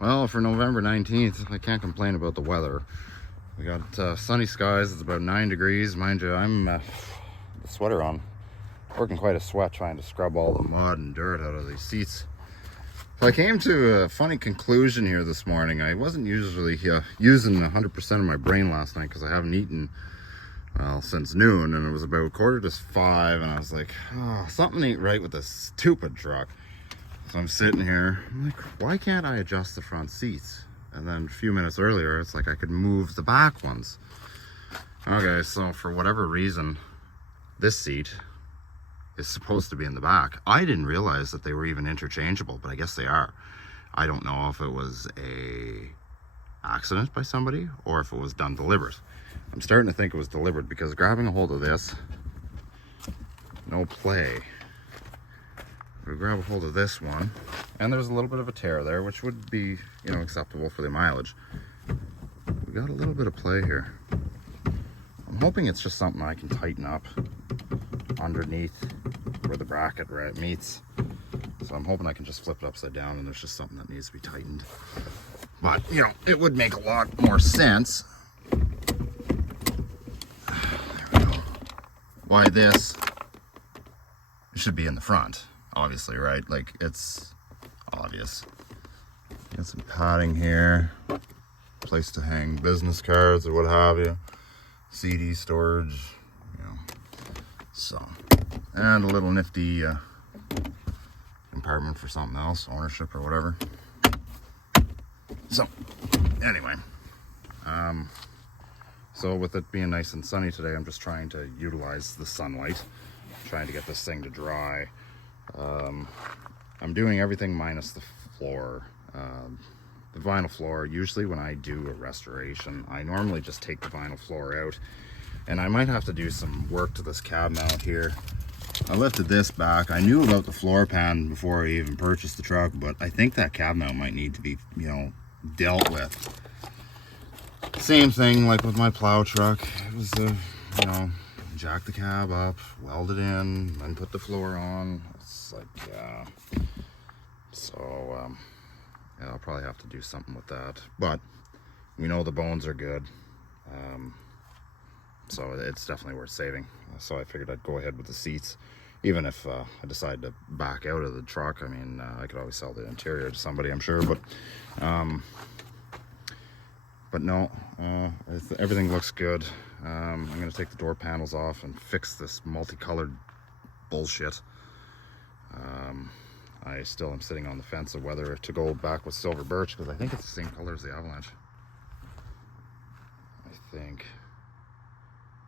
Well, for November 19th, I can't complain about the weather. We got sunny skies. It's about 9 degrees. Mind you, I'm the sweater on. Working quite a sweat trying to scrub all the mud and dirt out of these seats. So I came to a funny conclusion here this morning. I wasn't usually using 100% of my brain last night because I haven't eaten, well, since noon, and it was about 4:45, and I was like, oh, something ain't right with this stupid truck. So I'm sitting here, I'm like, why can't I adjust the front seats? And then a few minutes earlier, it's like I could move the back ones. Okay, so for whatever reason, this seat is supposed to be in the back. I didn't realize that they were even interchangeable, but I guess they are. I don't know if it was a accident by somebody or if it was done deliberate. I'm starting to think it was deliberate because grabbing a hold of this, no play. We grab a hold of this one, and there's a little bit of a tear there, which would be, you know, acceptable for the mileage. We got a little bit of play here. I'm hoping it's just something I can tighten up underneath where the bracket meets. So I'm hoping I can just flip it upside down and there's just something that needs to be tightened. But, you know, it would make a lot more sense. There we go. Why this should be in the front. Obviously, right? Like, it's obvious. Got some padding here, place to hang business cards or what have you, CD storage, you know. So, and a little nifty compartment for something else, ownership or whatever. So, anyway, so with it being nice and sunny today, I'm just trying to utilize the sunlight, trying to get this thing to dry. I'm doing everything minus the floor. The vinyl floor, usually when I do a restoration, I normally just take the vinyl floor out, and I might have to do some work to this cab mount here. I lifted this back. I knew about the floor pan before I even purchased the truck, but I think that cab mount might need to be, you know, dealt with. Same thing like with my plow truck. It was you know, jack the cab up, weld it in, then put the floor on. It's like, yeah. So, yeah, I'll probably have to do something with that. But we know the bones are good. So it's definitely worth saving. So I figured I'd go ahead with the seats. Even if I decide to back out of the truck, I mean, I could always sell the interior to somebody, I'm sure. But no, everything looks good. I'm going to take the door panels off and fix this multicolored bullshit. I still am sitting on the fence of whether to go back with silver birch, because I think it's the same color as the Avalanche. I think.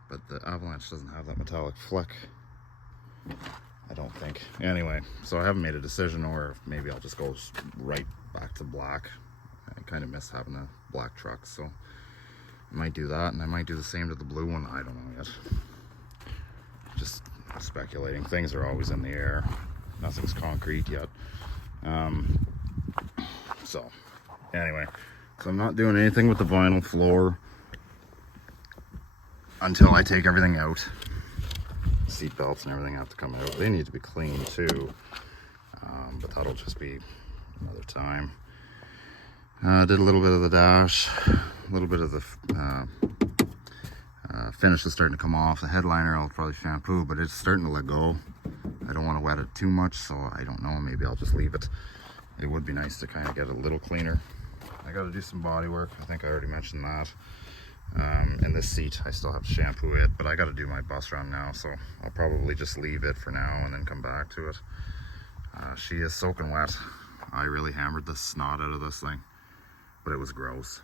But the Avalanche doesn't have that metallic fleck. I don't think. Anyway, so I haven't made a decision, or maybe I'll just go right back to black. I kind of miss having a black truck, so I might do that, and I might do the same to the blue one. I don't know yet. Just speculating. Things are always in the air. Nothing's concrete yet. So anyway, so I'm not doing anything with the vinyl floor until I take everything out. Seat belts and everything have to come out. They need to be clean too, but that'll just be another time. Did a little bit of the dash, a little bit of the finish is starting to come off. The headliner I'll probably shampoo, but it's starting to let go. I don't want to wet it too much, so I don't know, maybe I'll just leave it. It would be nice to kind of get it a little cleaner. I got to do some body work. I think I already mentioned that. And this seat, I still have to shampoo it, but I got to do my bus run now, so I'll probably just leave it for now and then come back to it. She is soaking wet. I really hammered the snot out of this thing, but it was gross.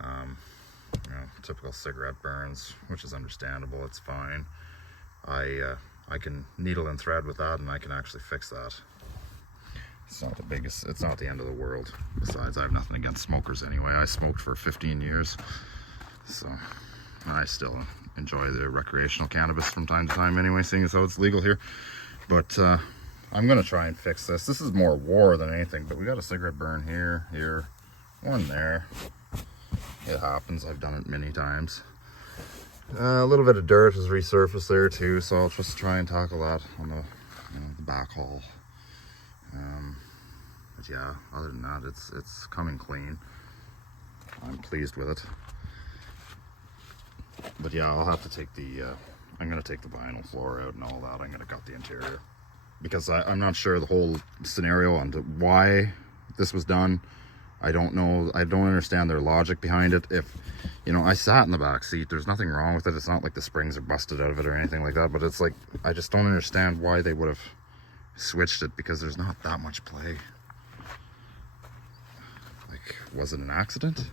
You know, typical cigarette burns, which is understandable. It's fine. I can needle and thread with that, and I can actually fix that. It's not the biggest, it's not the end of the world. Besides, I have nothing against smokers anyway. I smoked for 15 years, so I still enjoy the recreational cannabis from time to time anyway, seeing as how it's legal here. But I'm gonna try and fix this. This is more war than anything, but we got a cigarette burn here, one there. It happens, I've done it many times. A little bit of dirt has resurfaced there too, so I'll just try and tackle that on the back haul. But yeah, other than that, it's coming clean. I'm pleased with it. But yeah, I'll have to take the I'm gonna take the vinyl floor out and all that. I'm gonna gut the interior because I'm not sure the whole scenario on why this was done. I don't know. I don't understand their logic behind it. If, you know, I sat in the back seat, there's nothing wrong with it. It's not like the springs are busted out of it or anything like that, but it's like, I just don't understand why they would have switched it, because there's not that much play. Like, was it an accident?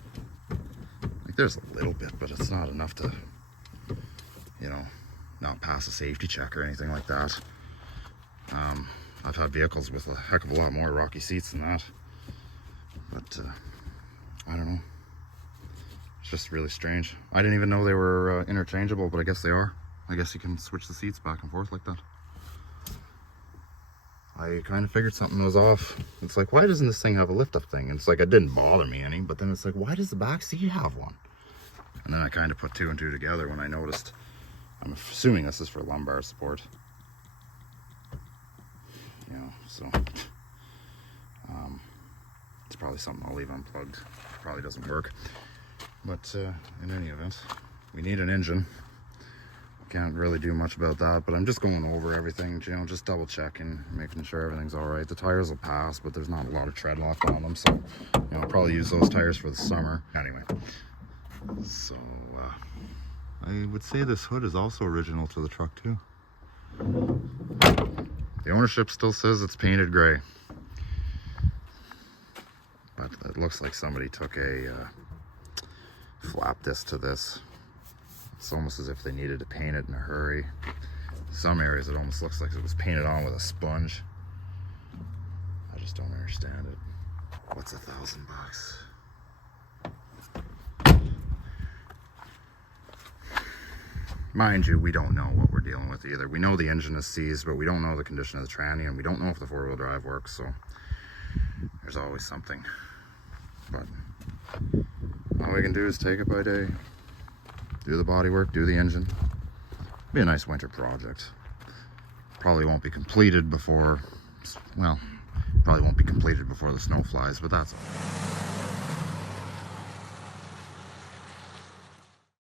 Like, there's a little bit, but it's not enough to, you know, not pass a safety check or anything like that. I've had vehicles with a heck of a lot more rocky seats than that. But I don't know. It's just really strange. I didn't even know they were interchangeable, but I guess they are. I guess you can switch the seats back and forth like that. I kind of figured something was off. It's like, why doesn't this thing have a lift-up thing? And it's like, it didn't bother me any, but then it's like, why does the back seat have one? And then I kind of put two and two together when I noticed. I'm assuming this is for lumbar support. You know, so it's probably something I'll leave unplugged. Probably doesn't work. But in any event, we need an engine. Can't really do much about that, but I'm just going over everything, you know, just double checking, making sure everything's all right. The tires will pass, but there's not a lot of tread left on them, so, you know, I'll probably use those tires for the summer. Anyway, so I would say this hood is also original to the truck too. The ownership still says it's painted gray, but it looks like somebody took a flap disc to this. It's almost as if they needed to paint it in a hurry. Some areas it almost looks like it was painted on with a sponge. I just don't understand it. What's $1,000? Mind you, we don't know what we're dealing with either. We know the engine is seized, but we don't know the condition of the tranny, and we don't know if the four-wheel drive works, so there's always something. But all we can do is take it by day. Do the body work, do the engine. Be a nice winter project. Probably won't be completed before, well, probably won't be completed before the snow flies, but that's